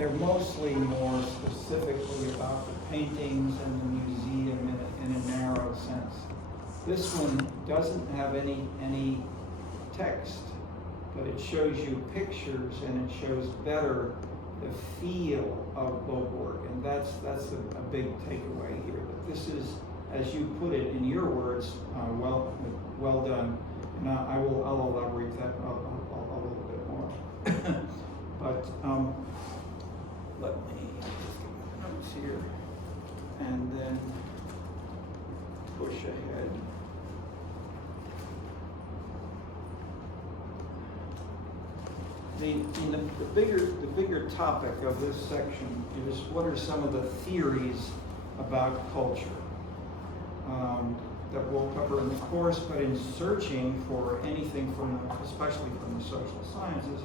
they're mostly more specifically about the paintings and the museum in a narrow sense. This one doesn't have any text, but it shows you pictures and it shows better the feel of Boberg, and that's a big takeaway here. That this is, as you put it in your words, well done, and I'll elaborate that a little bit more. But let me just get my notes here, and then push ahead. The bigger topic of this section is what are some of the theories about culture that we'll cover in the course, but in searching for anything especially from the social sciences.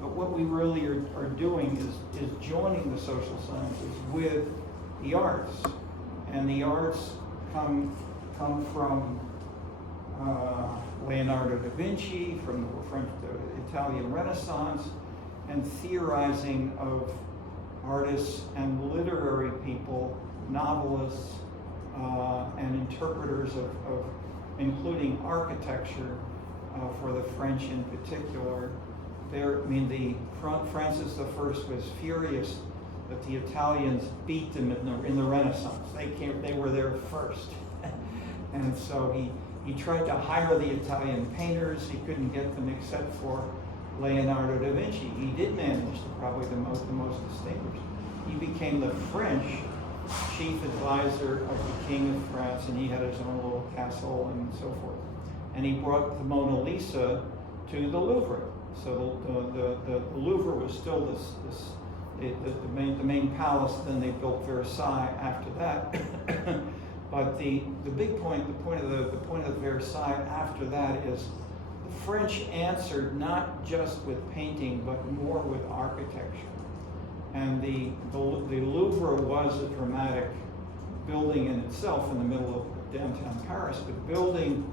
But what we really are doing is joining the social sciences with the arts, and the arts come from Leonardo da Vinci, from the Italian Renaissance, and theorizing of artists and literary people, novelists, and interpreters of including architecture for the French in particular. Francis I was furious that the Italians beat them in the Renaissance. They were there first, and so he tried to hire the Italian painters. He couldn't get them except for Leonardo da Vinci. He did manage to probably the most distinguished. He became the French chief advisor of the King of France, and he had his own little castle and so forth. And he brought the Mona Lisa to the Louvre. So the Louvre was still the main palace. Then they built Versailles after that. But the point of Versailles after that is the French answered not just with painting, but more with architecture. And the Louvre was a dramatic building in itself in the middle of downtown Paris, but building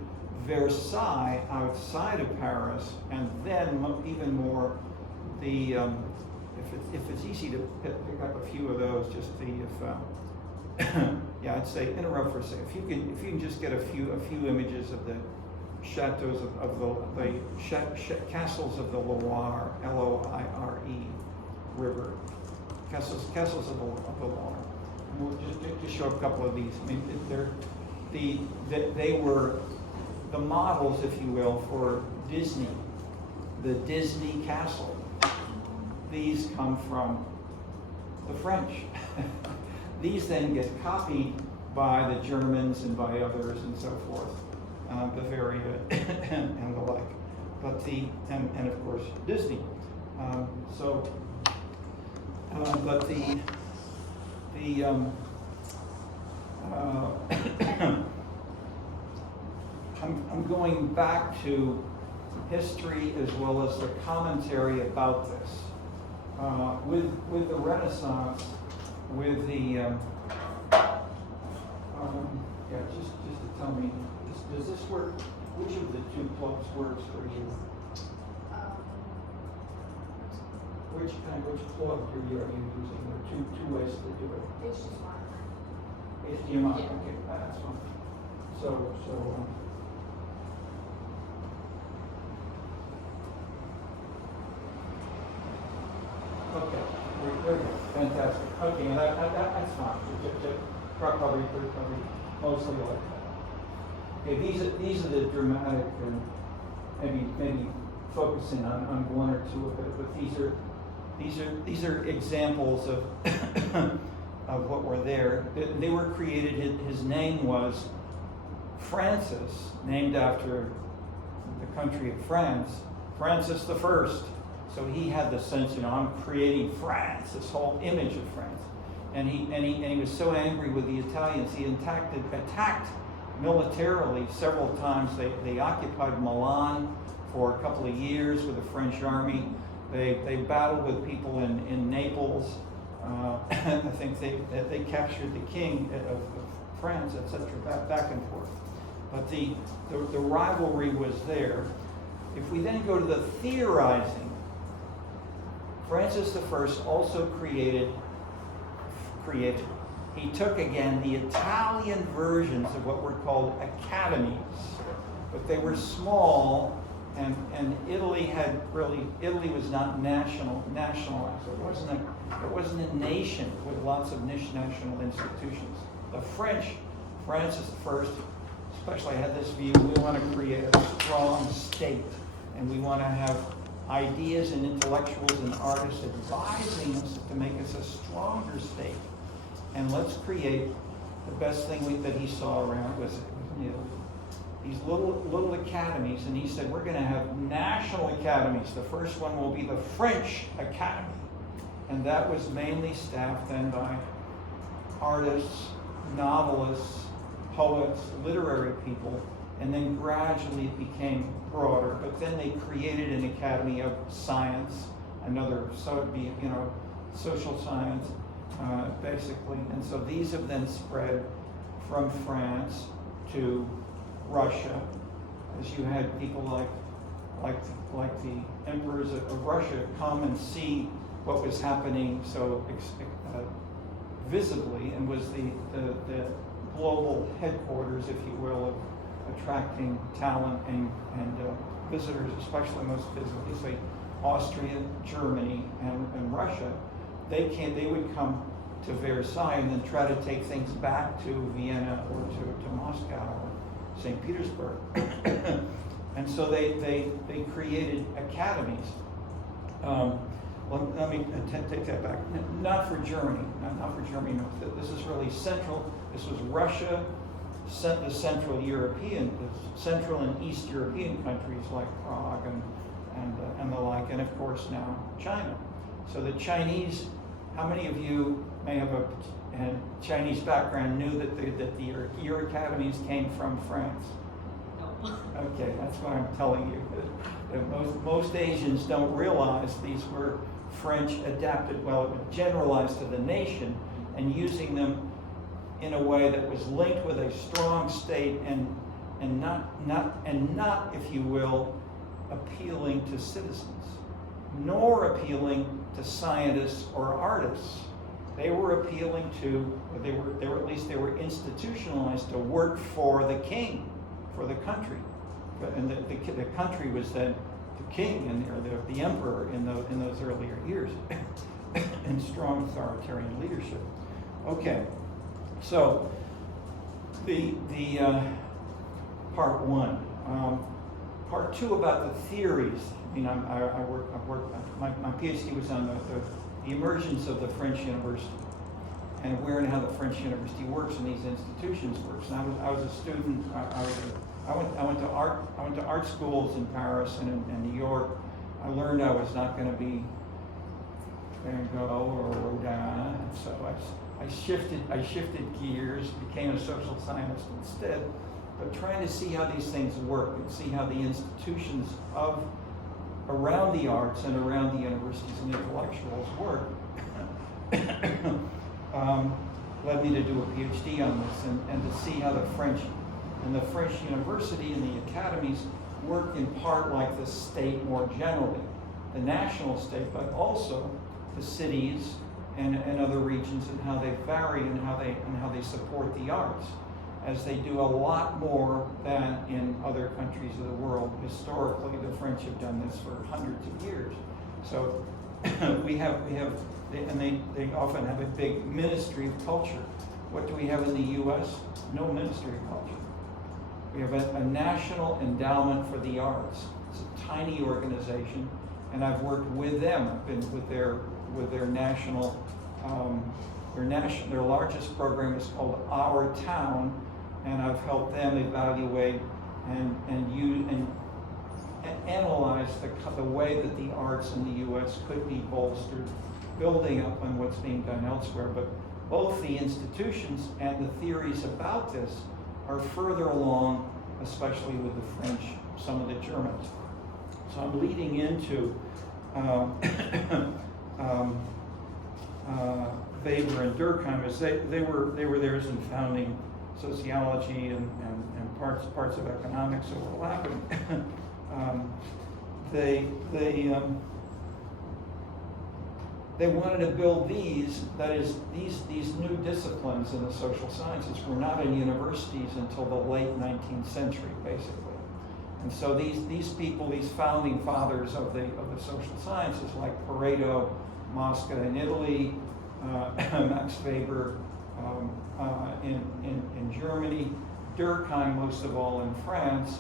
Versailles outside of Paris, and then even more if it's easy to pick up a few of those, just yeah, I'd say interrupt for a second. If you can just get a few images of the chateaus of the castles of the Loire, Loire River, castles of the Loire. And we'll just show a couple of these. I mean, they were the models, if you will, for Disney, the Disney castle. These come from the French. These then get copied by the Germans and by others and so forth, Bavaria and the like. But and of course Disney. I'm going back to history as well as the commentary about this. With the Renaissance, with the just to tell me, does this work? Which of the two plugs works for you? Which plug are you using? There are two ways to do it. It's just one. HDMI. Yeah. Okay, that's fine. So. Okay, very good, fantastic. Okay, and that's fine. Probably mostly like that. Okay, these are the dramatic, and maybe focusing on one or two of it, but these are examples of of what were there. They were created. His name was Francis, named after the country of France, Francis I. So he had the sense, I'm creating France, this whole image of France. And he was so angry with the Italians, he attacked militarily several times. They occupied Milan for a couple of years with the French army. They battled with people in Naples. I think they captured the king of France, etc. Back and forth. But the rivalry was there. If we then go to the theorizing Francis I also created, he took again the Italian versions of what were called academies, but they were small, and Italy was not nationalized. It wasn't a nation with lots of national institutions. The French, Francis I especially, had this view: we want to create a strong state, and we want to have ideas and intellectuals and artists advising us to make us a stronger state. And let's create the best thing that he saw around was in Italy. These little academies, and he said, we're going to have national academies. The first one will be the French Academy. And that was mainly staffed then by artists, novelists, poets, literary people, and then gradually it became broader. But then they created an academy of science, so it'd be, social science, basically. And so these have then spread from France to Russia, as you had people like the emperors of Russia come and see what was happening so visibly, and was the global headquarters, if you will, of attracting talent and visitors, especially most visibly, say Austria, Germany, and Russia. They would come to Versailles and then try to take things back to Vienna or to Moscow or St. Petersburg. And so they created academies. Let me take that back. Not for Germany. Not for Germany. No. This is really central. This was Russia, the Central and East European countries like Prague and the like, and of course now China. So the Chinese. How many of you may have a Chinese background knew that your academies came from France? No. Okay, that's what I'm telling you. That most Asians don't realize these were French adapted, generalized to the nation, and using them in a way that was linked with a strong state and not, if you will, appealing to citizens, nor appealing to scientists or artists. They were appealing to, they were institutionalized to work for the king, for the country, and the country was then the king or the emperor in those earlier years, and strong authoritarian leadership. Okay, so the part one. Part two about the theories. My PhD was on the emergence of the French university and where and how the French university works and these institutions works. And I was a student. I went to art schools in Paris and in New York. I learned I was not going to be Van Gogh or Rodin, and so I shifted gears, became a social scientist instead. But trying to see how these things work and see how the institutions around the arts and around the universities and intellectuals work led me to do a PhD on this and to see how the French university and the academies work in part like the state more generally, the national state, but also the cities and other regions and how they vary and how they support the arts, as they do a lot more than in other countries of the world. Historically, the French have done this for hundreds of years. So they often have a big ministry of culture. What do we have in the U.S.? No ministry of culture. We have a national endowment for the arts. It's a tiny organization, and I've worked with them. I've been with their national, their largest program is called Our Town, and I've helped them evaluate and analyze the way that the arts in the U.S. could be bolstered, building up on what's being done elsewhere. But both the institutions and the theories about this are further along, especially with the French, some of the Germans. So I'm leading into Weber and Durkheim, as they were theirs in founding sociology and parts of economics overlapping. they wanted to build these, that is, these new disciplines in the social sciences were not in universities until the late 19th century, basically. And so these people, these founding fathers of the social sciences, like Pareto, Mosca in Italy, Max Weber in Germany, Durkheim most of all in France,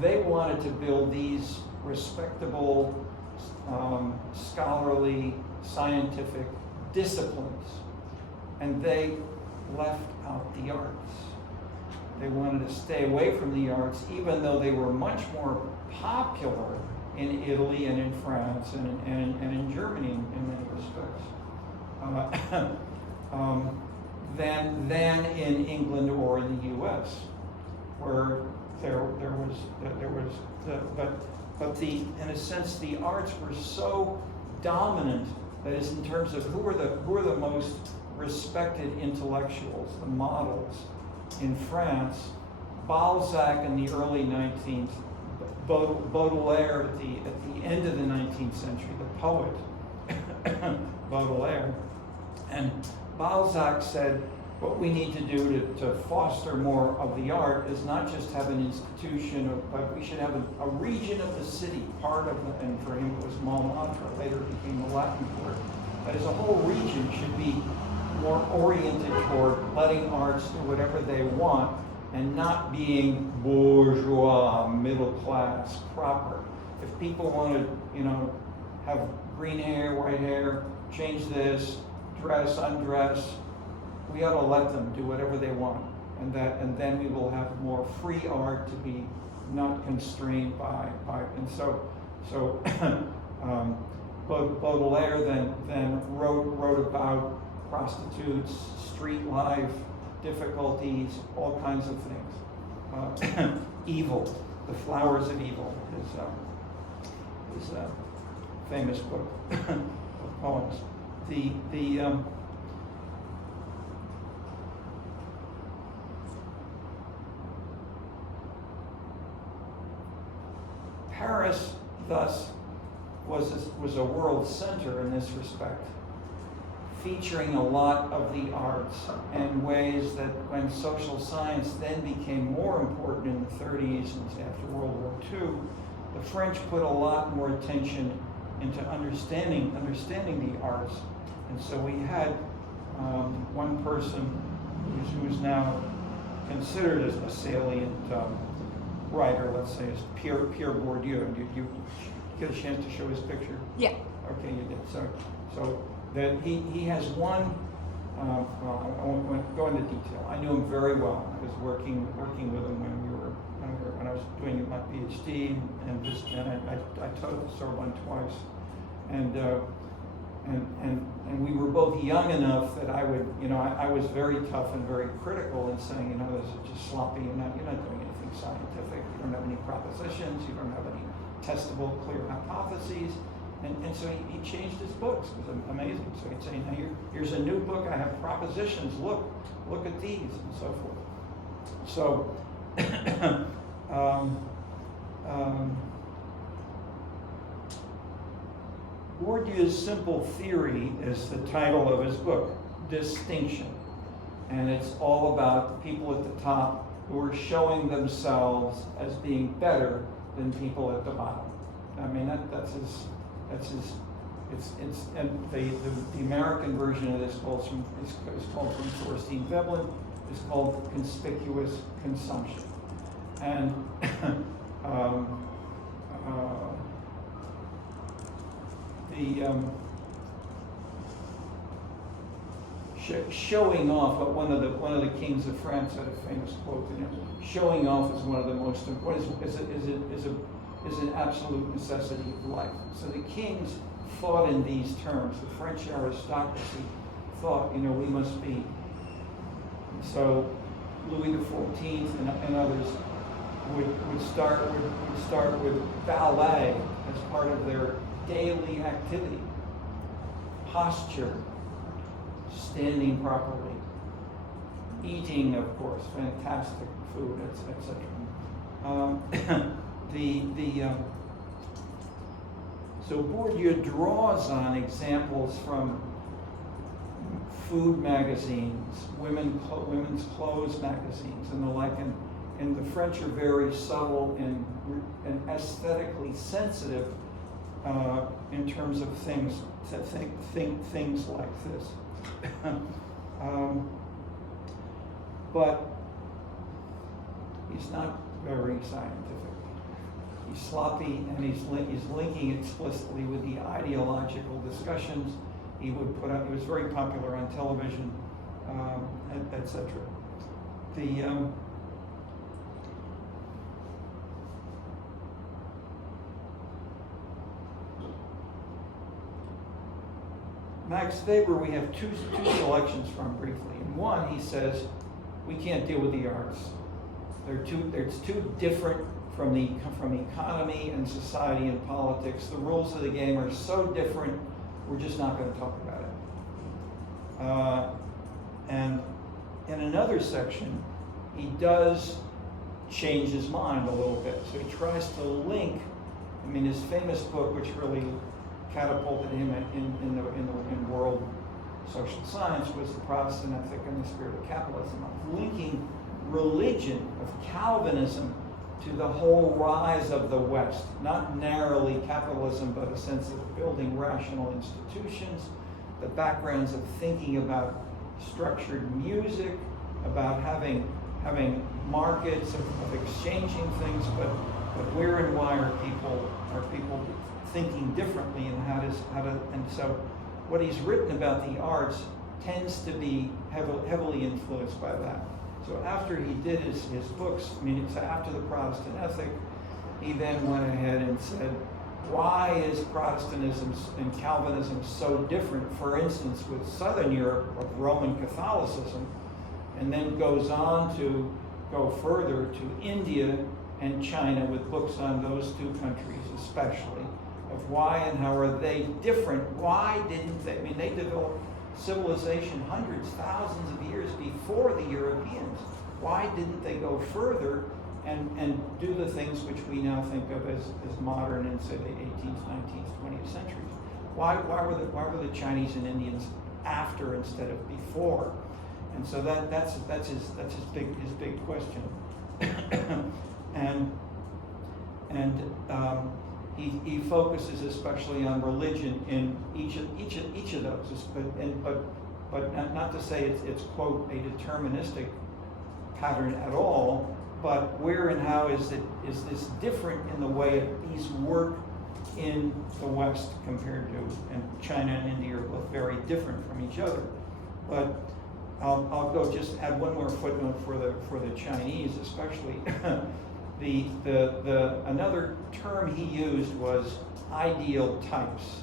they wanted to build these respectable, scholarly, scientific disciplines, and they left out the arts. They wanted to stay away from the arts, even though they were much more popular in Italy and in France and in Germany in many respects, than in England or in the U.S., where but in a sense the arts were so dominant, that is, in terms of who are the most respected intellectuals, the models in France. Balzac in the early 19th, Baudelaire at the end of the 19th century, the poet Baudelaire. And Balzac said, what we need to do to foster more of the art is not just have an institution, but we should have a region of the city, part of the, and for him it was Montmartre, later it became the Latin word. That is, a whole region should be more oriented toward letting arts do whatever they want and not being bourgeois, middle class proper. If people want to, have green hair, white hair, change this, dress, undress, we ought to let them do whatever they want, and then we will have more free art to be not constrained by and so Baudelaire then wrote about prostitutes, street life, difficulties, all kinds of things. Evil, The Flowers of Evil, is a famous book of poems. Paris, thus, was a world center in this respect, featuring a lot of the arts in ways that when social science then became more important in the 30s and after World War II, the French put a lot more attention into understanding the arts. And so we had one person who's now considered as a salient writer, let's say, is Pierre Bourdieu. Did you get a chance to show his picture? Yeah. Okay, you did. So that he has one. I won't go into detail. I knew him very well. I was working with him when I was doing my PhD, and I taught at the Sorbonne twice, and we were both young enough that I would, I was very tough and very critical in saying, this is just sloppy. You're not doing anything scientific. You don't have any propositions. You don't have any testable, clear hypotheses. And so he changed his books. It was amazing. So he'd say, now here's a new book. I have propositions. Look at these, and so forth. So Bourdieu's Simple Theory is the title of his book, Distinction. And it's all about people at the top who are showing themselves as being better than people at the bottom. I mean, that's his, and the American version of this is called from Thorstein Veblen, is called conspicuous consumption. And showing off, but one of the kings of France had a famous quote in it. Showing off is one of the most important. Is an absolute necessity of life. So the kings thought in these terms. The French aristocracy thought, we must be. And so Louis XIV and others would start with ballet as part of their daily activity, posture, standing properly, eating, of course, fantastic food, etc. So Bourdieu draws on examples from food magazines, women's clothes magazines, and the like. And the French are very subtle and aesthetically sensitive in terms of things like this. But he's not very scientific. He's sloppy, and he's linking explicitly with the ideological discussions he would put up. He was very popular on television, etc. Max Weber, we have two selections from briefly. In one, he says, we can't deal with the arts. It's too different from economy and society and politics. The rules of the game are so different, we're just not going to talk about it. And in another section, he does change his mind a little bit. So he tries to link, his famous book, which really catapulted him in world social science, was The Protestant Ethic and the Spirit of Capitalism, of linking religion, of Calvinism, to the whole rise of the West, not narrowly capitalism, but a sense of building rational institutions, the backgrounds of thinking about structured music, about having markets, of exchanging things, but where and why are people thinking differently, and how to, and so what he's written about the arts tends to be heavily influenced by that. So after he did his books, it's after The Protestant Ethic, he then went ahead and said, why is Protestantism and Calvinism so different, for instance, with Southern Europe of Roman Catholicism, and then goes on to go further to India and China with books on those two countries especially, of why and how are they different. Why didn't they? They developed civilization hundreds, thousands of years before the Europeans. Why didn't they go further and do the things which we now think of as modern in, say, the 18th, 19th, 20th centuries? Why were the Chinese and Indians after instead of before? And so that's his big question. He focuses especially on religion in each of those, but not to say it's quote a deterministic pattern at all, but where and how is this different in the way these work in the West compared to, and China and India are both very different from each other. But I'll go just add one more footnote for the Chinese especially. Another term he used was ideal types.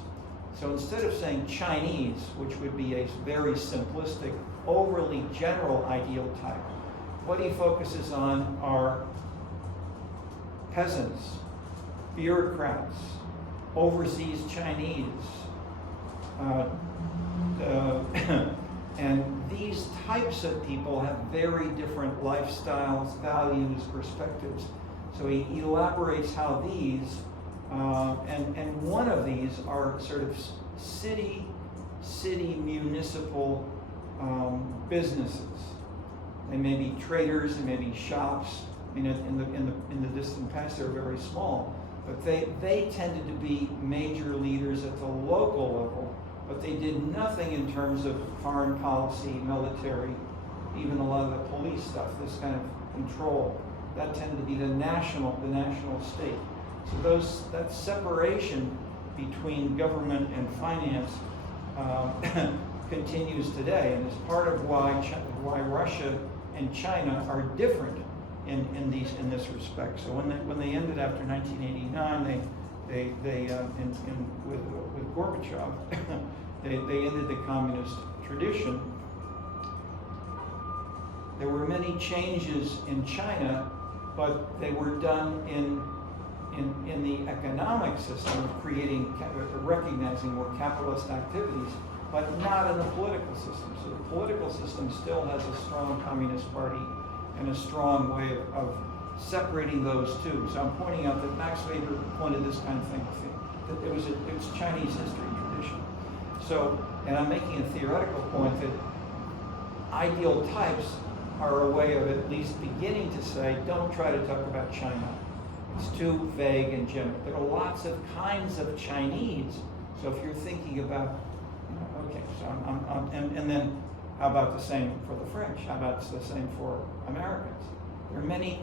So instead of saying Chinese, which would be a very simplistic, overly general ideal type, what he focuses on are peasants, bureaucrats, overseas Chinese, and these types of people have very different lifestyles, values, perspectives. So he elaborates how these, and one of these are sort of city municipal businesses. They may be traders, they may be shops. In the distant past, they were very small, but they tended to be major leaders at the local level. But they did nothing in terms of foreign policy, military, even a lot of the police stuff. This kind of control that tended to be the national state. So that separation between government and finance continues today, and is part of why Russia and China are different in this respect. So when they ended after 1989, with Gorbachev, they ended the communist tradition. There were many changes in China, but they were done in the economic system of recognizing more capitalist activities, but not in the political system. So the political system still has a strong communist party and a strong way of separating those two. So I'm pointing out that Max Weber pointed this kind of thing it's Chinese history tradition. So, and I'm making a theoretical point that ideal types are a way of at least beginning to say, don't try to talk about China. It's too vague and general. There are lots of kinds of Chinese. So if you're thinking about, okay, so and then how about the same for the French? How about the same for Americans? There are many,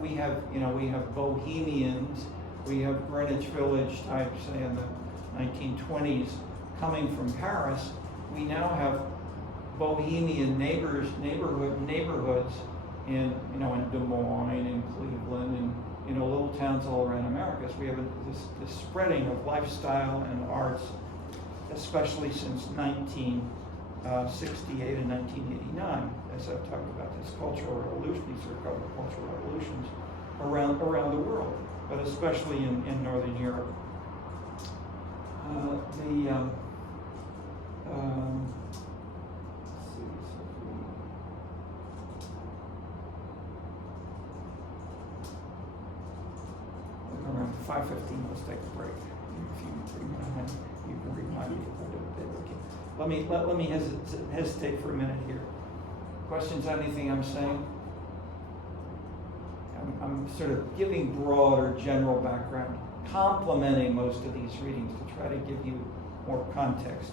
we have Bohemians, we have Greenwich Village types, say in the 1920s, coming from Paris. We now have Bohemian neighborhoods in Des Moines and Cleveland and little towns all around America. So we have this spreading of lifestyle and arts, especially since 1968 and 1989, as I've talked about this cultural revolution. These are called cultural revolutions around the world, but especially in Northern Europe. Around 5:15, let's take a break. If you can remind me if I did okay. Let me hesitate for a minute here. Questions on anything I'm saying? I'm sort of giving broad or general background, complementing most of these readings to try to give you more context.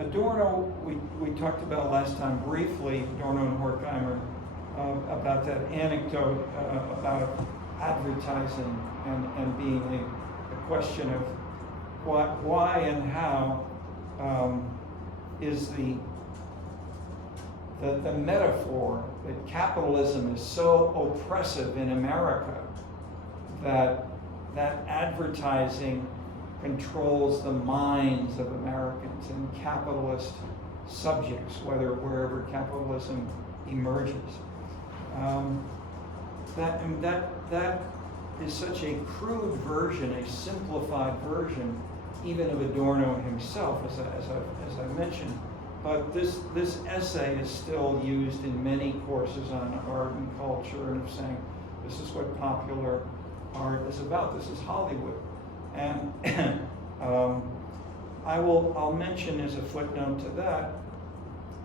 Adorno, we talked about last time briefly, Adorno and Horkheimer, about that anecdote about advertising and being a question of why and how is the metaphor that capitalism is so oppressive in America that advertising controls the minds of Americans and capitalist subjects, wherever capitalism emerges. That is such a crude version, a simplified version, even of Adorno himself, as I mentioned. But this essay is still used in many courses on art and culture, and of saying this is what popular art is about. This is Hollywood, and I'll mention as a footnote to that.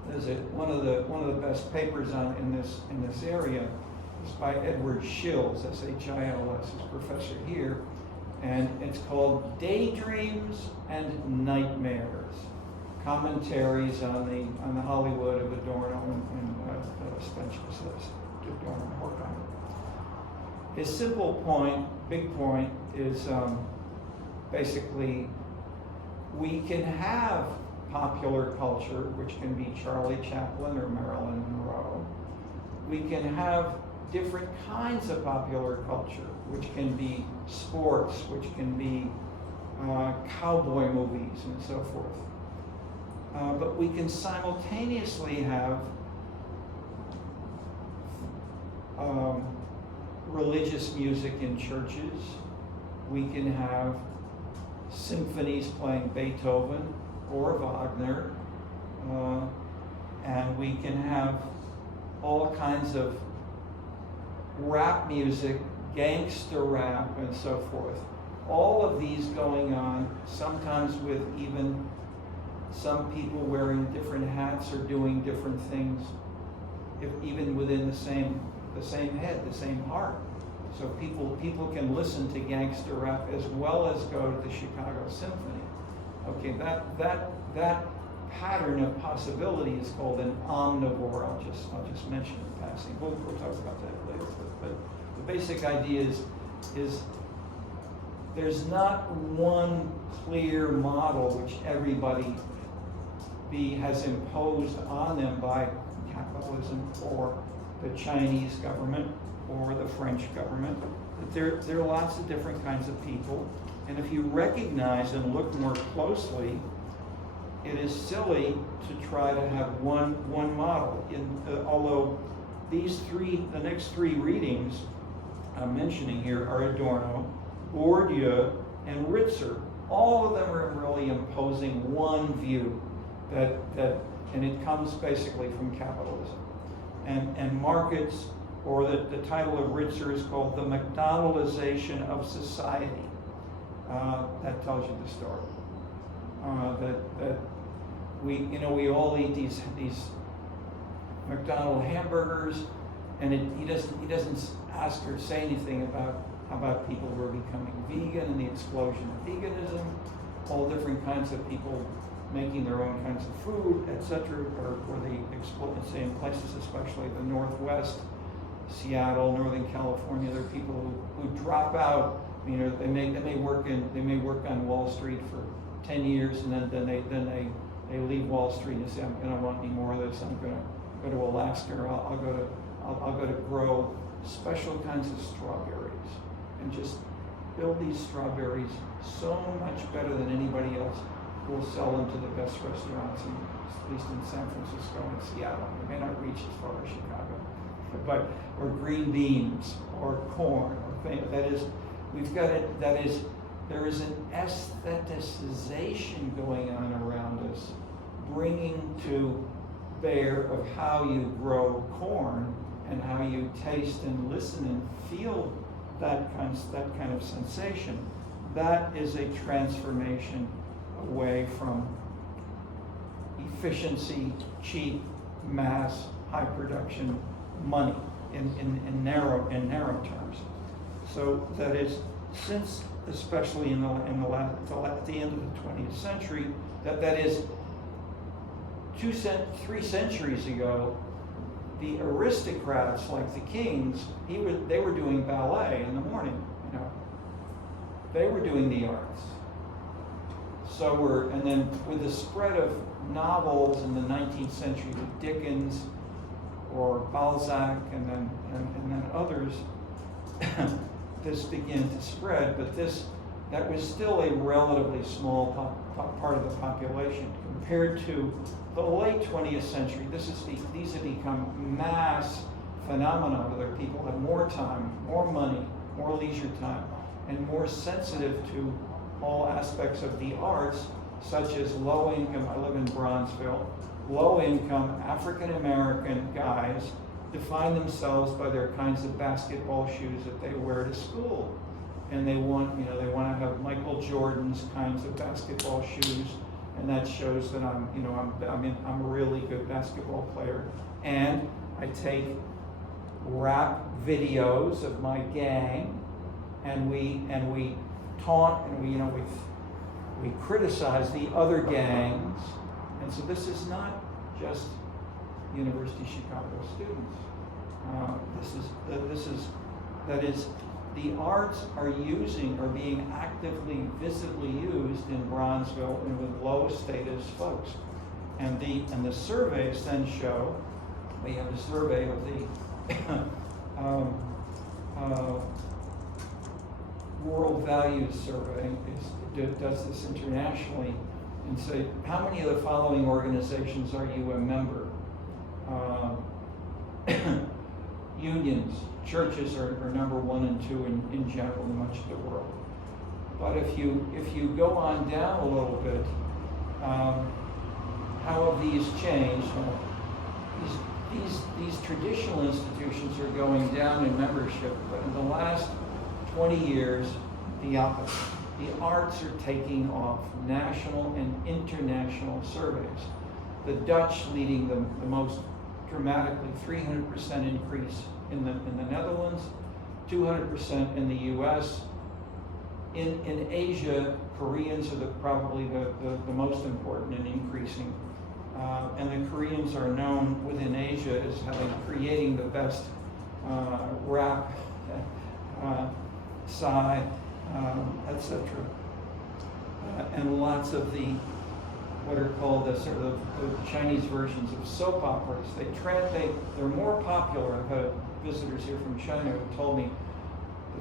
There's one of the best papers in this area is by Edward Shills, S-H-I-L-S, he's a professor here, and it's called Daydreams and Nightmares: Commentaries on the Hollywood of Adorno and Spencer says Adorno and Horkheimer. His simple point, big point, is basically we can have popular culture, which can be Charlie Chaplin or Marilyn Monroe. We can have different kinds of popular culture, which can be sports, which can be cowboy movies and so forth. But we can simultaneously have religious music in churches. We can have symphonies playing Beethoven or Wagner, and we can have all kinds of rap music, gangster rap, and so forth. All of these going on, sometimes with even some people wearing different hats or doing different things, even within the same head, the same heart. So people can listen to gangster rap as well as go to the Chicago Symphony. Okay, that pattern of possibility is called an omnivore. I'll just mention in passing. We'll talk about that later. But the basic idea is there's not one clear model which everybody has imposed on them by capitalism or the Chinese government or the French government. There are lots of different kinds of people, and if you recognize and look more closely, it is silly to try to have one model. Although the next three readings I'm mentioning here are Adorno, Bourdieu, and Ritzer. All of them are really imposing one view and it comes basically from capitalism and markets or the title of Ritzer is called The McDonaldization of Society. That tells you the story. That we all eat these McDonald hamburgers, and he doesn't ask or say anything about people who are becoming vegan and the explosion of veganism, all different kinds of people making their own kinds of food, etc., or the say in places, especially the Northwest, Seattle, Northern California, there are people who drop out. You know, they may work on Wall Street for 10 years, and then they leave Wall Street and say, I don't want any more of this. I'm going to go to Alaska, or I'll go to grow special kinds of strawberries and just build these strawberries so much better than anybody else. We'll sell them to the best restaurants, at least in San Francisco and Seattle. They may not reach as far as Chicago, but or green beans or corn or things. That is, we've got it. That is, there is an aestheticization going on around us, bringing to bear of how you grow corn and how you taste and listen and feel that kind of sensation. That is a transformation away from efficiency, cheap, mass, high production money in narrow terms. So that is, since especially at the end of the 20th century, that is 3 centuries ago, the aristocrats like the kings, they were doing ballet in the morning. You know, they were doing the arts. And then with the spread of novels in the 19th century with Dickens or Balzac and then others, this began to spread, but that was still a relatively small part of the population compared to the late 20th century. These have become mass phenomena where people have more time, more money, more leisure time, and more sensitive to all aspects of the arts, such as low income, I live in Bronzeville, low income African American guys define themselves by their kinds of basketball shoes that they wear to school. And they want to have Michael Jordan's kinds of basketball shoes, and that shows that I'm a really good basketball player. And I take rap videos of my gang, and we taunt and we criticize the other gangs. And so this is not just University of Chicago students. That is, the arts are being actively, visibly used in Bronzeville and with low status folks. And the surveys then show, we have a survey of the World Values Survey, does this internationally, and say, how many of the following organizations are you a member? Unions, churches are number 1 and 2 in general in much of the world. But if you go on down a little bit, how have these changed? Well, these traditional institutions are going down in membership, but in the last 20 years, the opposite. The arts are taking off, national and international surveys. The Dutch leading the most dramatically, 300% increase in the Netherlands, 200% in the U.S. In Asia, Koreans are probably the most important and increasing. And the Koreans are known within Asia as creating the best rap, Psy, etc. And lots of what are called the Chinese versions of soap operas. They're more popular. I've had visitors here from China who told me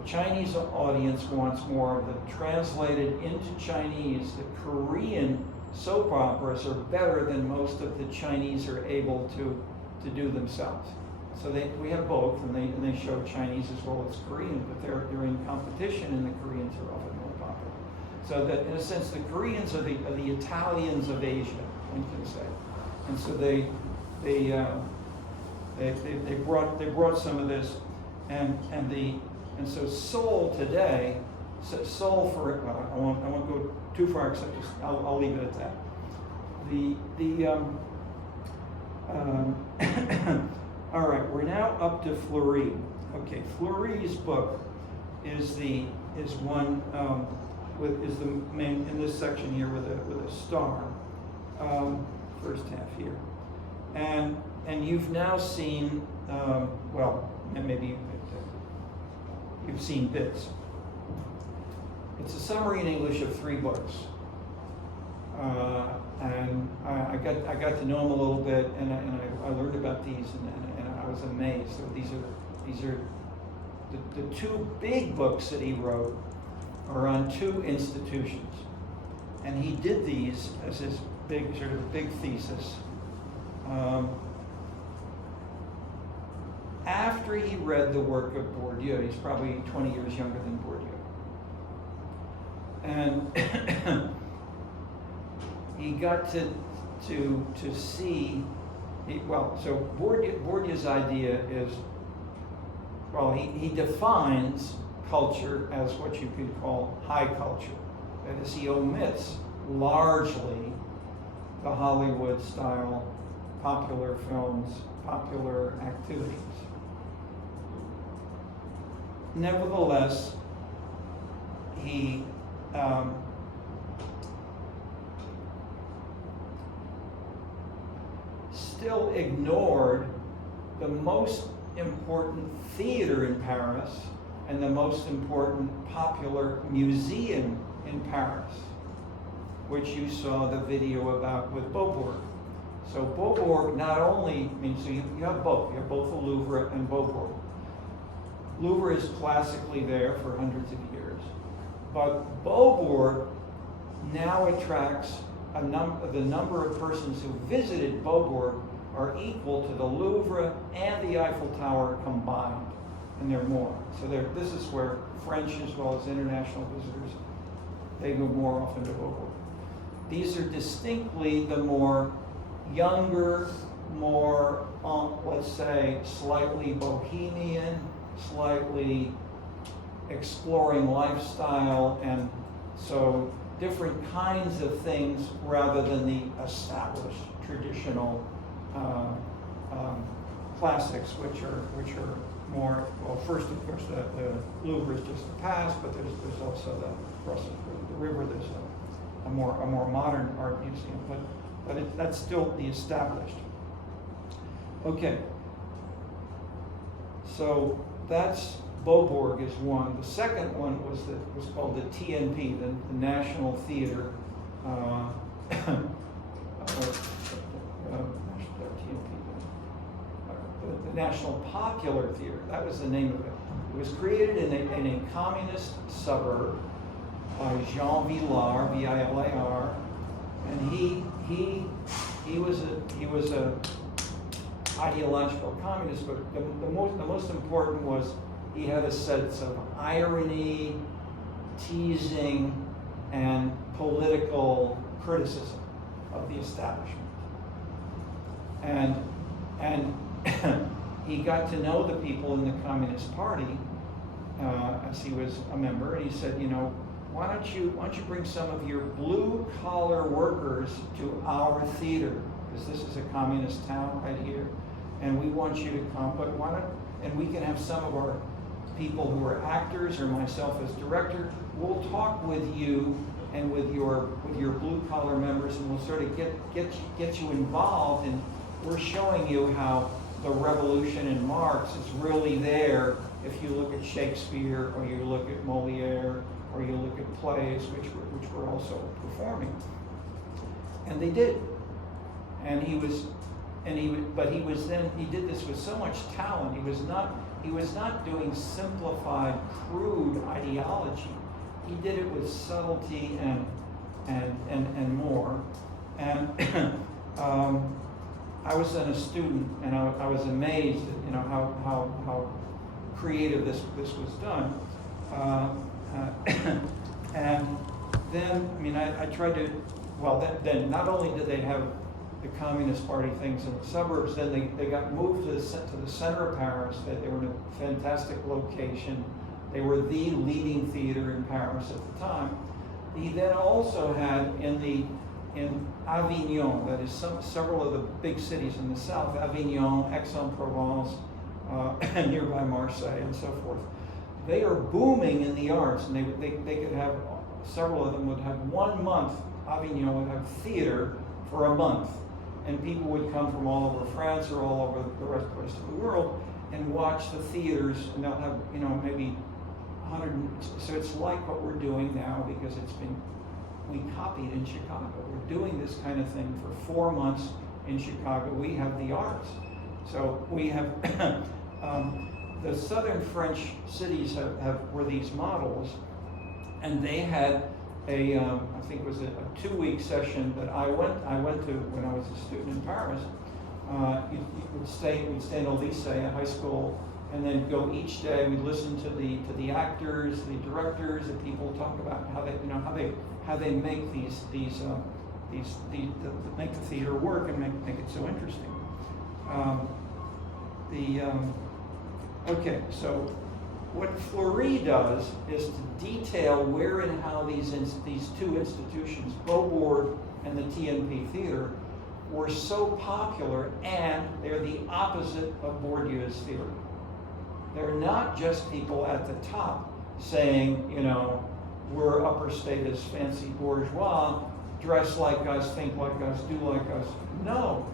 the Chinese audience wants more of the translated into Chinese. The Korean soap operas are better than most of the Chinese are able to do themselves. So we have both, and they show Chinese as well as Korean, but they're in competition, and the Koreans are often more popular. So that, in a sense, the Koreans are the Italians of Asia, one can say. And so they They brought some of this, and so soul today, soul for I won't go too far, except just I'll leave it at that. All right, we're now up to Fleury. Okay, Fleury's book is the main in this section here with a star, first half here, and you've now seen and maybe you've seen bits. It's a summary in English of 3 books, and I got to know him a little bit, and I learned about these, and I was amazed. So these are the 2 big books that he wrote are on 2 institutions, and he did these as his big thesis. After he read the work of Bourdieu, he's probably 20 years younger than Bourdieu, and he got to see. So Bourdieu's idea is, he defines culture as what you could call high culture. That is, he omits largely the Hollywood style, popular films, popular activities. Nevertheless, he still ignored the most important theater in Paris and the most important popular museum in Paris, which you saw the video about with Beaubourg. So Beaubourg not only means, so you have both the Louvre and Beaubourg. Louvre is classically there for hundreds of years, but Beaubourg now attracts the number of persons who visited Beaubourg are equal to the Louvre and the Eiffel Tower combined, and they're more. So this is where French as well as international visitors, they go more often to Beaubourg. These are distinctly the more younger, more, let's say, slightly bohemian, slightly exploring lifestyle, and so different kinds of things rather than the established traditional classics, which are more, first of course the Louvre is just the past, but there's also the river. There's a more modern art museum, but that's still the established. Okay, so that's Beaubourg is one. The second one was called the TNP, the National Theater, the National Popular Theater. That was the name of it. It was created in a communist suburb by Jean Vilar, V-I-L-A-R, and he was a ideological communist, but the most important was he had a sense of irony, teasing, and political criticism of the establishment. And he got to know the people in the Communist Party as he was a member, and he said, why don't you bring some of your blue-collar workers to our theater, because this is a communist town right here, and we want you to come, but and we can have some of our people who are actors or myself as director, we'll talk with you and with your blue-collar members, and we'll sort of get you involved, and we're showing you how the revolution in Marx is really there if you look at Shakespeare, or you look at Moliere, or you look at plays which were also performing. And they did. And he did this with so much talent. He was not doing simplified, crude ideology. He did it with subtlety and more. And I was then a student, and I was amazed at how creative this was done. And then I tried to. Then not only did they have Communist Party things in the suburbs. Then they got moved to the center of Paris. They were in a fantastic location. They were the leading theater in Paris at the time. He then also had in Avignon, that is several of the big cities in the south, Avignon, Aix-en-Provence, and nearby Marseille and so forth. They are booming in the arts, and they could have, several of them would have 1 month, Avignon would have theater for a month. And people would come from all over France or all over the rest of the world and watch the theaters, and they'll have, maybe 100, so it's like what we're doing now, because we copied in Chicago. We're doing this kind of thing for 4 months in Chicago. We have the arts. So we have, the southern French cities were these models, and they had I think it was a 2-week session that I went to when I was a student in Paris. We'd stay in a lycée, a high school, and then go each day. We'd listen to the actors, the directors, and people talk about how they make make the theater work and make it so interesting. Okay, so what Fleury does is to detail where and how these two institutions, Beaubourg and the TNP Theater, were so popular, and they're the opposite of Bourdieu's theory. They're not just people at the top saying, we're upper status, fancy bourgeois, dress like us, think like us, do like us. No,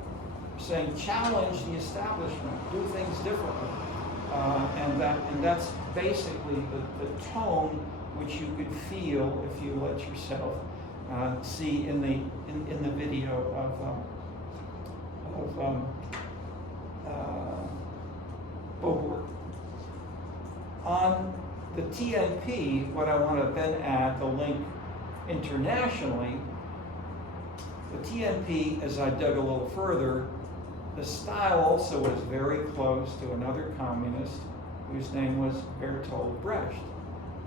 saying challenge the establishment, do things differently. And that's basically the tone which you could feel if you let yourself see in the video of Beaubourg. On the TNP, what I want to then add, the link internationally, the TNP, as I dug a little further, the style also was very close to another communist whose name was Bertolt Brecht.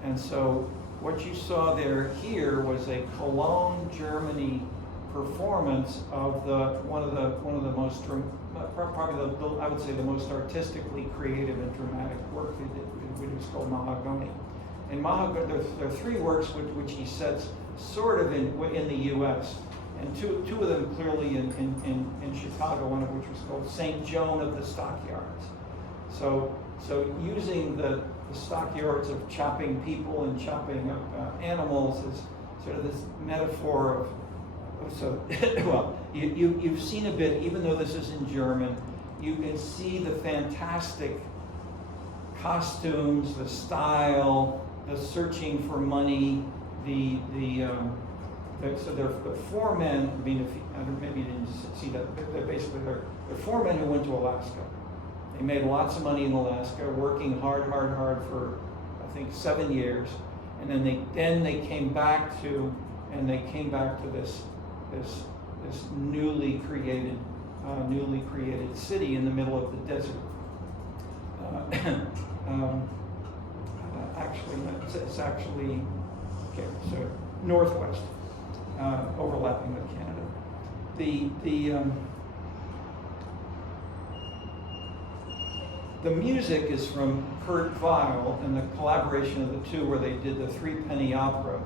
And so what you saw here was a Cologne, Germany performance of one of the most, probably I would say the most artistically creative and dramatic work he did, which was called Mahagoni. And Mahagoni, there are 3 works which he sets sort of in the U.S., and two of them clearly in Chicago, one of which was called St. Joan of the Stockyards. So using the stockyards of chopping people and chopping up animals is sort of this metaphor of, so, well, you've seen a bit, even though this is in German, you can see the fantastic costumes, the style, the searching for money, so there are 4 men. I mean, maybe you didn't see that. They're basically they're 4 men who went to Alaska. They made lots of money in Alaska, working hard for I think 7 years, and then they came back to this newly created city in the middle of the desert. It's actually okay. So northwest. Overlapping with Canada. The music is from Kurt Weill, and the collaboration of the two, where they did the 3-penny opera,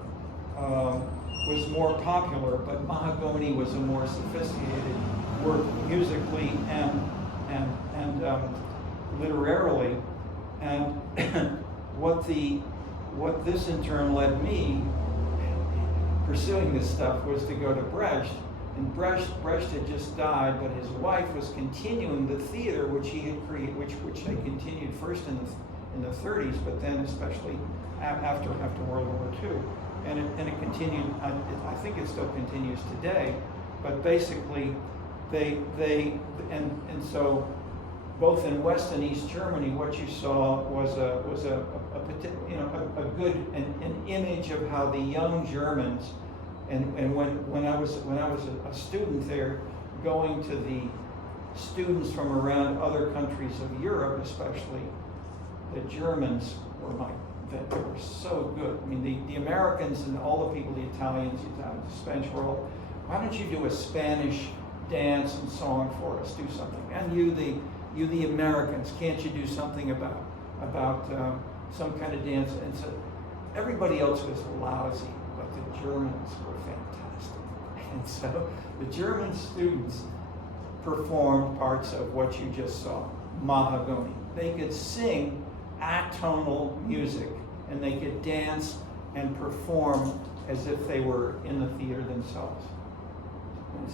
was more popular, but Mahagoni was a more sophisticated work musically and literarily. And what this in turn led me pursuing this stuff was to go to Brecht, and Brecht had just died, but his wife was continuing the theater which he had created, which they continued first in the 30s, but then especially after World War II, and it continued. I think it still continues today, but basically so both in West and East Germany, what you saw was an image of how the young Germans, and when I was a student there, going to the students from around other countries of Europe, especially, the Germans they were so good. I mean, the Americans and all the people, the Italians, the Spanish world. Why don't you do a Spanish dance and song for us, do something. And you the Americans, can't you do something about some kind of dance? And so everybody else was lousy, but the Germans were fantastic. And so the German students performed parts of what you just saw, mahagoni. They could sing atonal music, and they could dance and perform as if they were in the theater themselves. And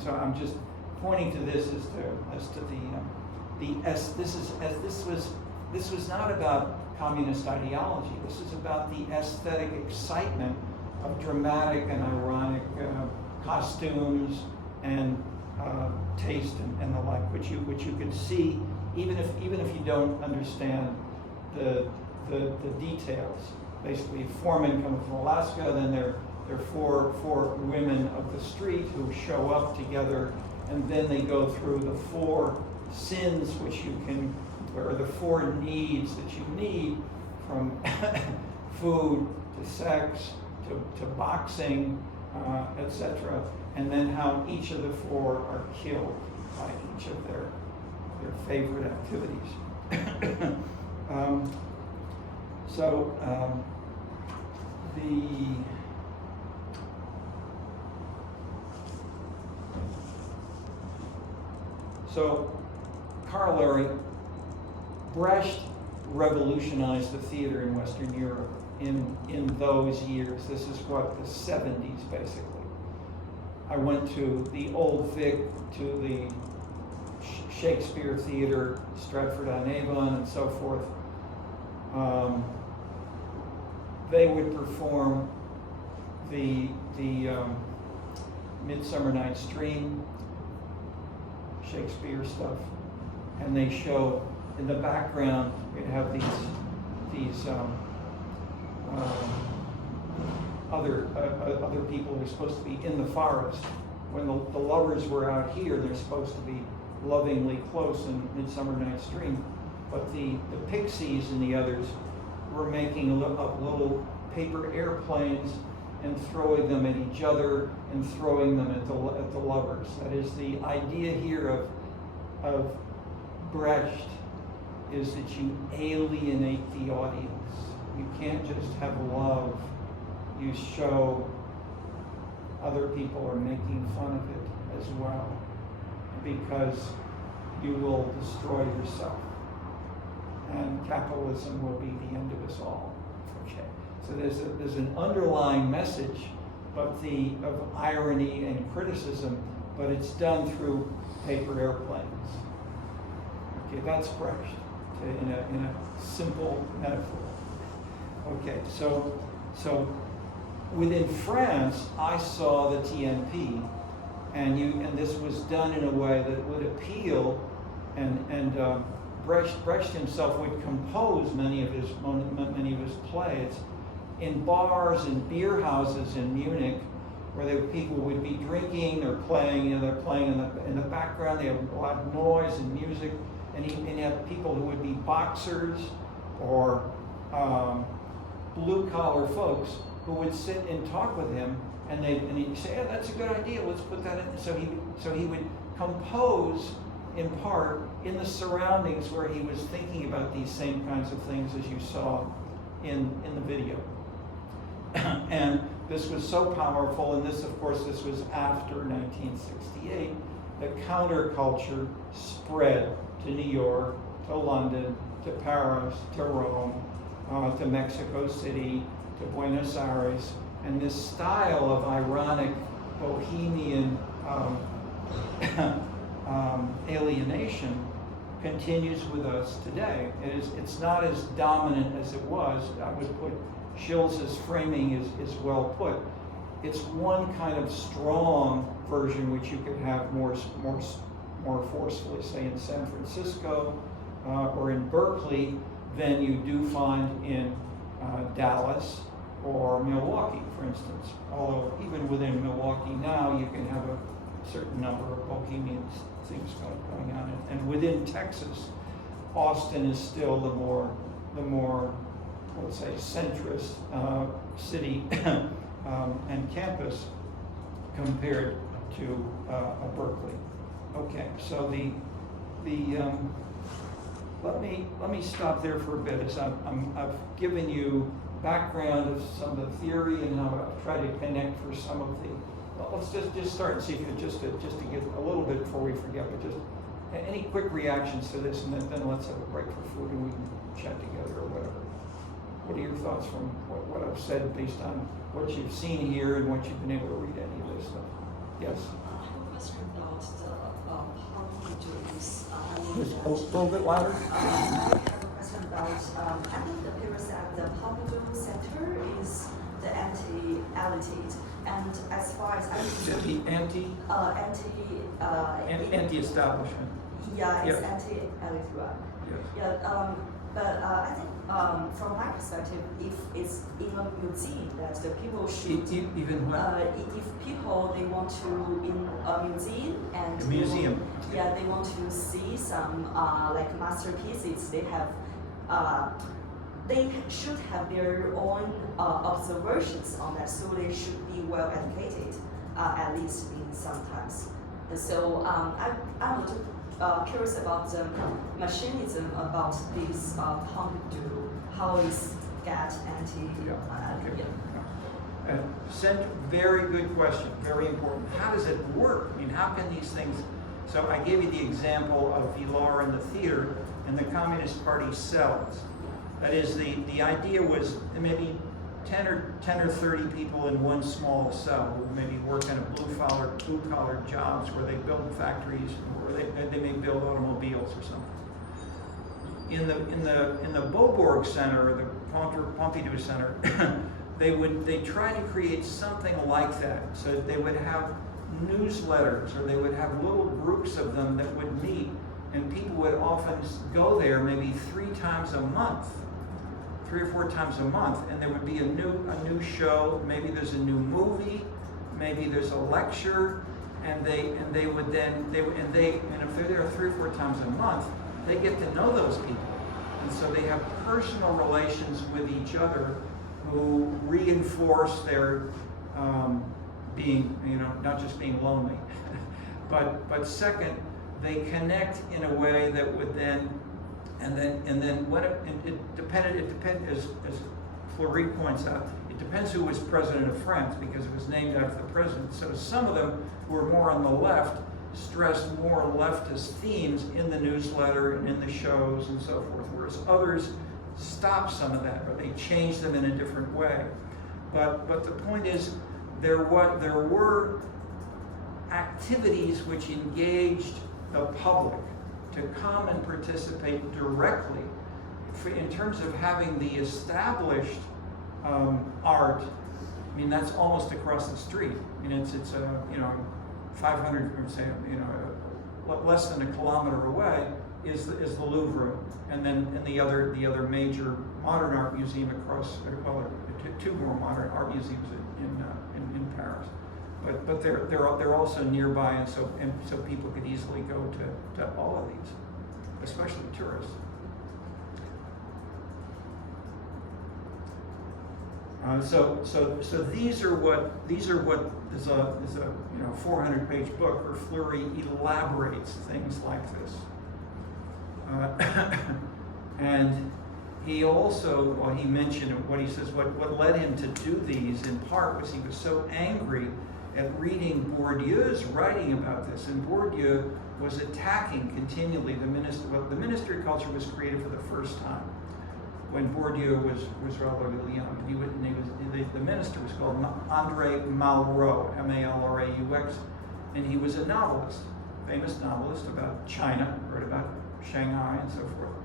so I'm just pointing to this as to this was not about communist ideology. This is about the aesthetic excitement of dramatic and ironic costumes and taste and the like, which you can see even if you don't understand the details. Basically, 4 men come from Alaska, then there are four women of the street who show up together, and then they go through the 4 sins or the 4 needs that you need, from food to sex to boxing, etc. And then how each of the 4 are killed by each of their favorite activities. So Carl Larry, Brecht revolutionized the theater in Western Europe in those years. This is what, the 70s, basically. I went to the Old Vic, to the Shakespeare Theater, Stratford-on-Avon, and so forth. They would perform the Midsummer Night's Dream, Shakespeare stuff, and they show in the background. We'd have these other people who are supposed to be in the forest. When the lovers were out here, they're supposed to be lovingly close in Midsummer Night's Dream, but the pixies and the others were making up little paper airplanes and throwing them at each other and throwing them at the lovers. That is, the idea here of Brecht is that you alienate the audience. You can't just have love. You show other people are making fun of it as well, because you will destroy yourself. And capitalism will be the end of us all. Okay. So there's an underlying message of irony and criticism, but it's done through paper airplanes. Okay, that's Brecht in a simple metaphor. Okay, so within France, I saw the TNP, and this was done in a way that would appeal, and Brecht himself would compose many of his plays in bars and beer houses in Munich, where people would be drinking or playing. They're playing in the background. They have a lot of noise and music, and he had people who would be boxers or blue-collar folks who would sit and talk with him, and he'd say, "Yeah, that's a good idea. Let's put that in." So he would compose in part in the surroundings where he was thinking about these same kinds of things as you saw in the video. And this was so powerful, and this was after 1968. The counterculture spread to New York, to London, to Paris, to Rome, to Mexico City, to Buenos Aires, and this style of ironic bohemian alienation continues with us today. It's not as dominant as it was. I would put Schill's framing is well put. It's one kind of strong version which you could have more forcefully, say in San Francisco or in Berkeley, than you do find in Dallas or Milwaukee, for instance. Although even within Milwaukee now, you can have a certain number of bohemian things going on. And within Texas, Austin is still the more let's say, centrist city and campus compared to Berkeley. Okay, so let me stop there for a bit, as I've given you background of some of the theory and how I've tried to connect for some of the. Well, let's just start and see if you just to get a little bit before we forget, but just any quick reactions to this, and then let's have a break for food and we can chat together or whatever. What are your thoughts from what I've said based on what you've seen here and what you've been able to read any of this stuff? Yes? I have a question about the Pompidou's. Just a little bit louder. I have a question about, I think the paper said the Pompidou Center is the anti-elitist, and as far as I Anti-establishment. Yeah, it's anti-elite, right? Yes. Yeah, but I think from my perspective, if it's in a museum, that the people should Even what? if people they want to in a museum and A museum. they want to see some like masterpieces. They should have their own observations on that, so they should be well educated, at least in sometimes. And so I'm a little curious about the machinism about this Pompidou, how is that Very good question, very important. How does it work? I mean, how can these things, so I gave you the example of Villar and the theater and the Communist Party cells. That is, the idea was maybe 10 or 30 people in one small cell who maybe work in a blue-collar jobs where they build factories or they may build automobiles or something. In the Beaubourg Center or the Pompidou Center, they try to create something like that. So they would have newsletters, or they would have little groups of them that would meet, and people would often go there maybe 3 or 4 times a month, and there would be a new show. Maybe there's a new movie, maybe there's a lecture, and if they're there 3 or 4 times a month, they get to know those people, and so they have personal relations with each other who reinforce their being, not just being lonely, but second, they connect in a way that would then when it depended, as Fleury points out, it depends who was president of France, because it was named after the president. So some of them who were more on the left stressed more leftist themes in the newsletter and in the shows and so forth, whereas others stopped some of that, or they changed them in a different way. But the point is, there were activities which engaged the public to come and participate directly in terms of having the established art. I mean, that's almost across the street. I mean, it's 500, say, less than a kilometer away is the Louvre, and the other major modern art museum across, well, 2 more modern art museums in Paris. But they're also nearby, and so people could easily go to all of these, especially tourists. So these are what is a 400-page book where Fleury elaborates things like this, and he also, he mentioned what he says. What led him to do these in part was he was so angry at reading Bourdieu's writing about this, and Bourdieu was attacking continually the ministry. Well, the ministry culture was created for the first time when Bourdieu was relatively young. The minister was called André Malraux, M-A-L-R-A-U-X, and he was a novelist, famous novelist about China, wrote about Shanghai and so forth.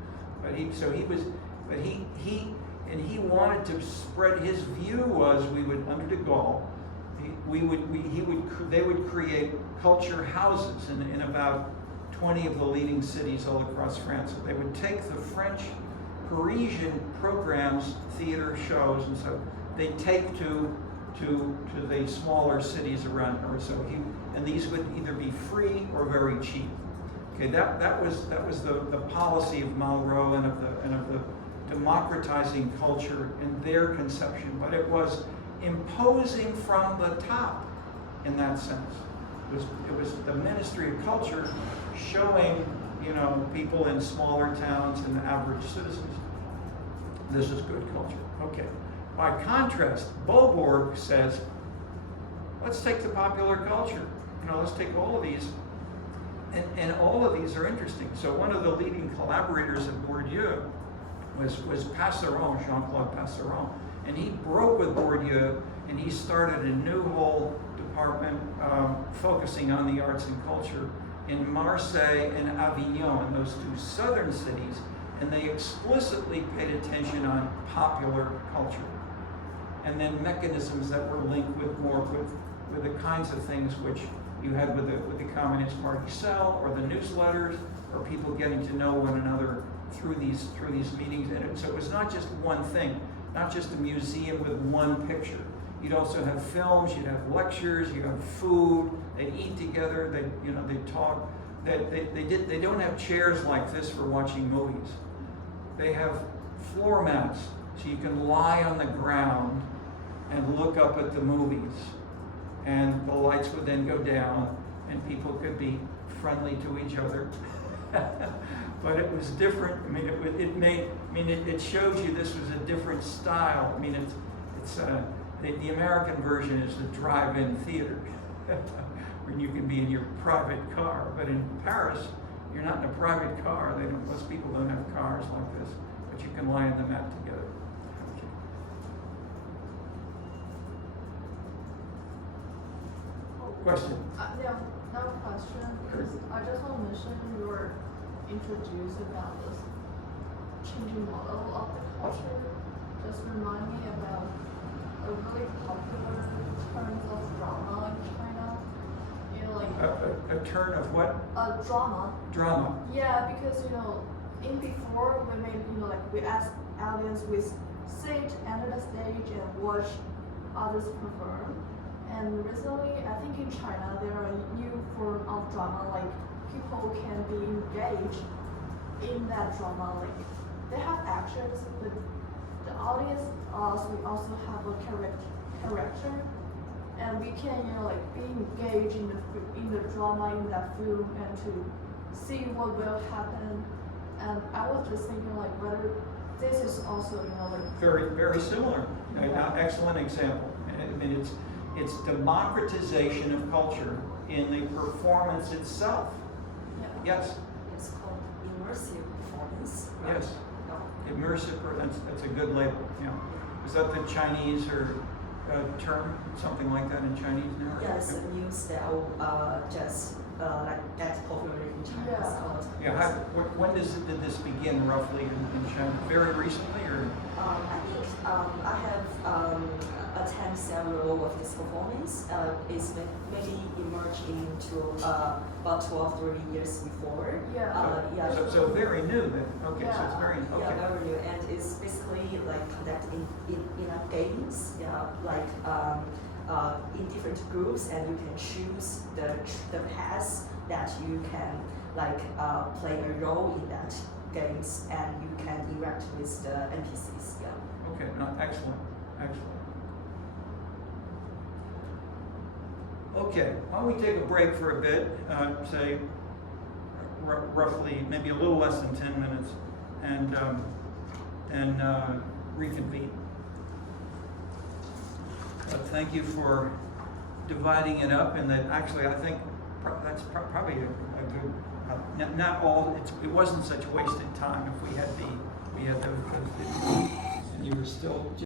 He wanted to spread. His view was under de Gaulle, they would create culture houses in about 20 of the leading cities all across France. So they would take the French Parisian programs, theater shows, and so they take to the smaller cities around her. So and these would either be free or very cheap. Okay, that was the policy of Malraux and of the democratizing culture in their conception, but it was imposing from the top in that sense. It was the Ministry of Culture showing, you know, people in smaller towns and average citizens, this is good culture. Okay. By contrast, Boborg says, let's take the popular culture. You know, let's take all of these, and all of these are interesting. So one of the leading collaborators of Bourdieu was Passeron, Jean-Claude Passeron, and he broke with Bourdieu, and he started a new whole department focusing on the arts and culture in Marseille and Avignon, in those two southern cities, and they explicitly paid attention on popular culture. And then mechanisms that were linked with the kinds of things which you had with the Communist Party cell, or the newsletters, or people getting to know one another through these meetings. And so it was not just one thing, not just a museum with one picture. You'd also have films, you'd have lectures, you have food, they'd eat together, they'd talk. They don't have chairs like this for watching movies. They have floor mats, so you can lie on the ground and look up at the movies. And the lights would then go down, and people could be friendly to each other. But it was different. I mean, it shows you this was a different style. I mean, the American version is the drive-in theater, when you can be in your private car. But in Paris, you're not in a private car. Most people don't have cars like this, but you can lie on the mat together. Question? Yeah, no question. Because I just want to mention you were introduced about this changing model of the culture. Just remind me about a really popular terms of drama in China. You know, like A turn of what? Drama. Drama. Yeah, because in before we made like we asked audience with sit under the stage and watch others perform. And recently, I think in China, there are a new form of drama, like people can be engaged in that drama. Like they have actions, but the audience we also have a character, and we can like be engaged in the drama in that film and to see what will happen. And I was just thinking like whether this is also like very, very similar. Now, excellent example. I mean, it's democratization of culture in the performance itself. Yeah. Yes. It's called immersive performance. Right? Yes. No. Immersive. That's a good label. Yeah. Is that the Chinese or term? Something like that in Chinese now? Yeah, it's a new style, just like that's popular in China. Yeah. It's called Yeah. When did this begin roughly in China? Very recently, or? I think I have attended several of this performance. It's maybe emerged into about 12, 13 years before. Yeah. So very new then. Okay, so it's Yeah. very okay. Yeah, very new, and it's basically like conducted in a games. Yeah, like in different groups, and you can choose the paths that you can like play a role in that games, and you can interact with the NPCs. Yeah. Okay, no, excellent. Okay, why don't we take a break for a bit, say roughly, maybe a little less than 10 minutes, and reconvene. Thank you for dividing it up, and that actually I think that's probably a good, not all, it wasn't such wasted time if we had the and you were still